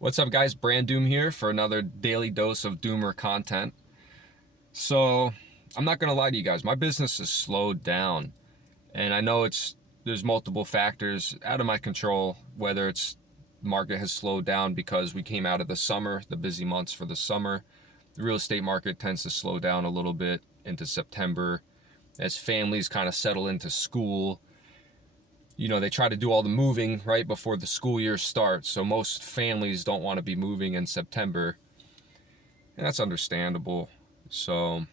What's up, guys? Brand Doom here for another daily dose of Doomer content. So, I'm not gonna lie to you guys, my business has slowed down, and I know there's multiple factors out of my control, whether it's market has slowed down because we came out of the summer, the busy months for the summer. The real estate market tends to slow down a little bit into September as families kind of settle into school. They try to do all the moving right before the school year starts, so most families don't want to be moving in September, and that's understandable. So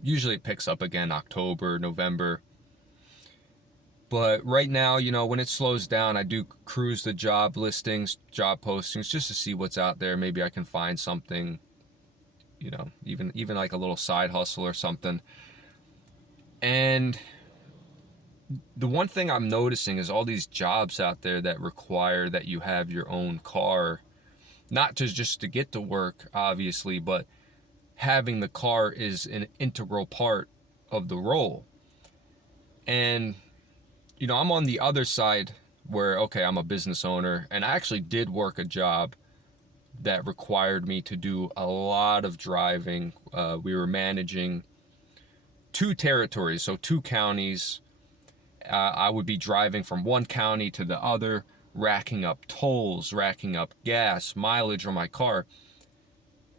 usually it picks up again October, November. But right now, when it slows down, I do cruise the job listings, job postings, just to see what's out there. Maybe I can find something, even like a little side hustle or something. And the one thing I'm noticing is all these jobs out there that require that you have your own car, not just to get to work, obviously, but having the car is an integral part of the role. And, I'm on the other side where, okay, I'm a business owner, and I actually did work a job that required me to do a lot of driving. We were managing 2 territories, so 2 counties. I would be driving from one county to the other, racking up tolls, racking up gas, mileage on my car.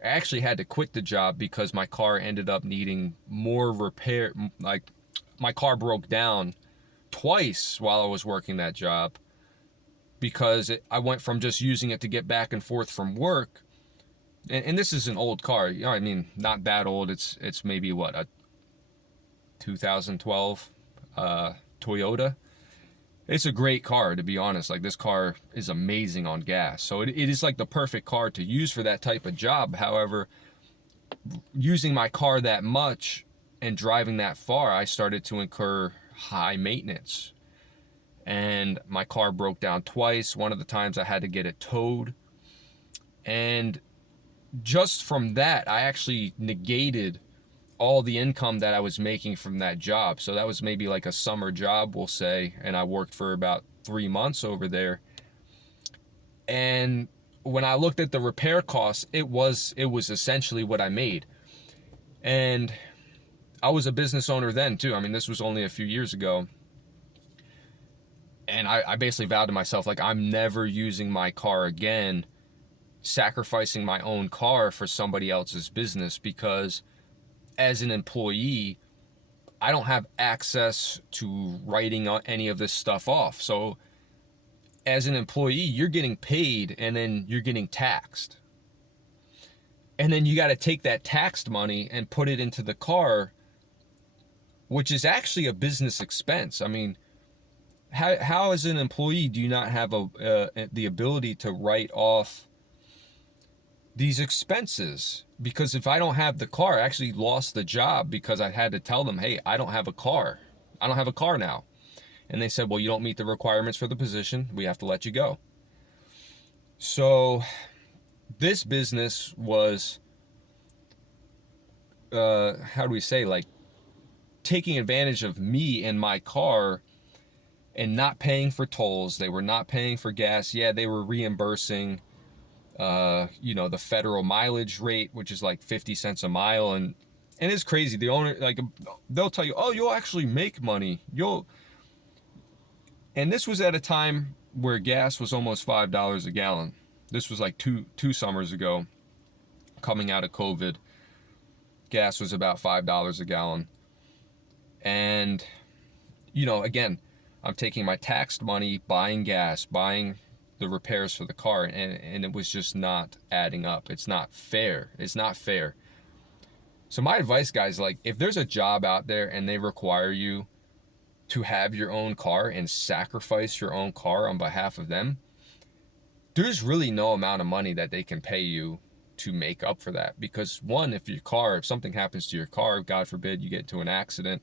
I actually had to quit the job because my car ended up needing more repair. Like, my car broke down twice while I was working that job because I went from just using it to get back and forth from work. And this is an old car. Not that old. It's maybe a 2012 Toyota. It's a great car, to be honest. Like, this car is amazing on gas. So it is like the perfect car to use for that type of job. However, using my car that much and driving that far, I started to incur high maintenance. And my car broke down twice. One of the times I had to get it towed. And just from that, I actually negated all the income that I was making from that job. So that was maybe like a summer job, we'll say, and I worked for about 3 months over there. And when I looked at the repair costs, it was essentially what I made. And I was a business owner then too. This was only a few years ago. And I basically vowed to myself, like, I'm never using my car again, sacrificing my own car for somebody else's business, because as an employee, I don't have access to writing any of this stuff off. So as an employee, you're getting paid and then you're getting taxed. And then you got to take that taxed money and put it into the car, which is actually a business expense. How as an employee do you not have the ability to write off these expenses? Because if I don't have the car, I actually lost the job because I had to tell them, hey, I don't have a car. I don't have a car now. And they said, well, you don't meet the requirements for the position. We have to let you go. So this business was, like, taking advantage of me and my car and not paying for tolls. They were not paying for gas. Yeah, they were reimbursing the federal mileage rate, which is like 50 cents a mile. And it's crazy. The owner, like, they'll tell you, oh, you'll actually make money. And this was at a time where gas was almost $5 a gallon. This was like two summers ago, coming out of COVID. Gas was about $5 a gallon. And, again, I'm taking my taxed money, buying gas, buying the repairs for the car, and it was just not adding up. It's not fair. It's not fair. So my advice, guys, like, if there's a job out there and they require you to have your own car and sacrifice your own car on behalf of them, there's really no amount of money that they can pay you to make up for that. Because one, if something happens to your car, God forbid you get into an accident,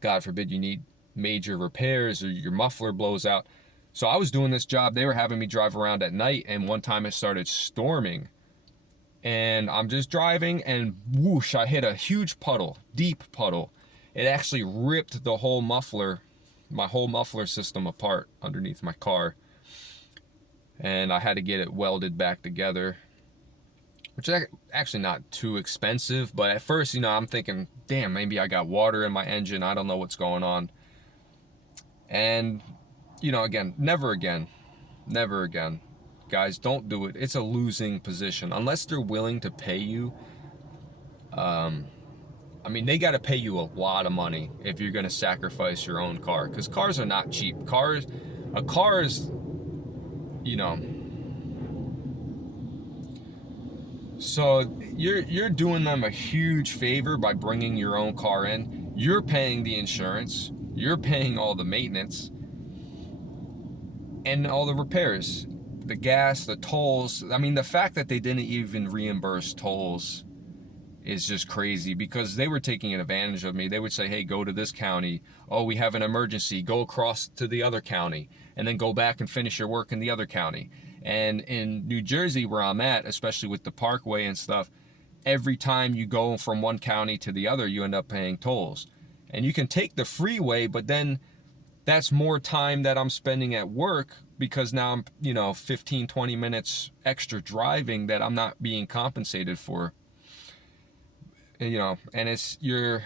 God forbid you need major repairs or your muffler blows out. So I was doing this job, they were having me drive around at night, and one time it started storming. And I'm just driving, and whoosh, I hit a huge puddle, deep puddle. It actually ripped my whole muffler system apart underneath my car. and I had to get it welded back together, which is actually not too expensive. But at first, you know, I'm thinking, damn, maybe I got water in my engine. I don't know what's going on. And, you know, again, never again. Never again. Guys, don't do it. It's a losing position. Unless they're willing to pay you. I mean, they got to pay you a lot of money if you're going to sacrifice your own car. Because cars are not cheap. A car is, you know. So you're doing them a huge favor by bringing your own car in. You're paying the insurance. You're paying all the maintenance and all the repairs, the gas, the tolls. I mean, the fact that they didn't even reimburse tolls is just crazy, because they were taking advantage of me. They would say, hey, go to this county. Oh, we have an emergency. Go across to the other county and then go back and finish your work in the other county. And in New Jersey, where I'm at, especially with the parkway and stuff, every time you go from one county to the other, you end up paying tolls. And you can take the freeway, but then that's more time that I'm spending at work, because now I'm, you know, 15, 20 minutes extra driving that I'm not being compensated for. And, you know, and it's you're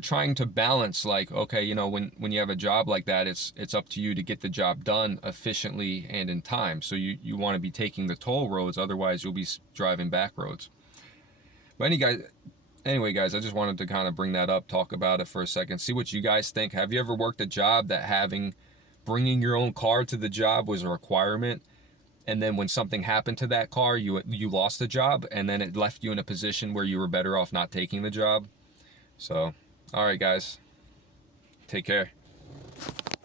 trying to balance, like, okay, you know, when you have a job like that, it's up to you to get the job done efficiently and in time. So you want to be taking the toll roads, otherwise you'll be driving back roads. But anyway, guys, I just wanted to kind of bring that up, talk about it for a second, see what you guys think. Have you ever worked a job that bringing your own car to the job was a requirement, and then when something happened to that car, you lost the job, and then it left you in a position where you were better off not taking the job? So, all right, guys, take care.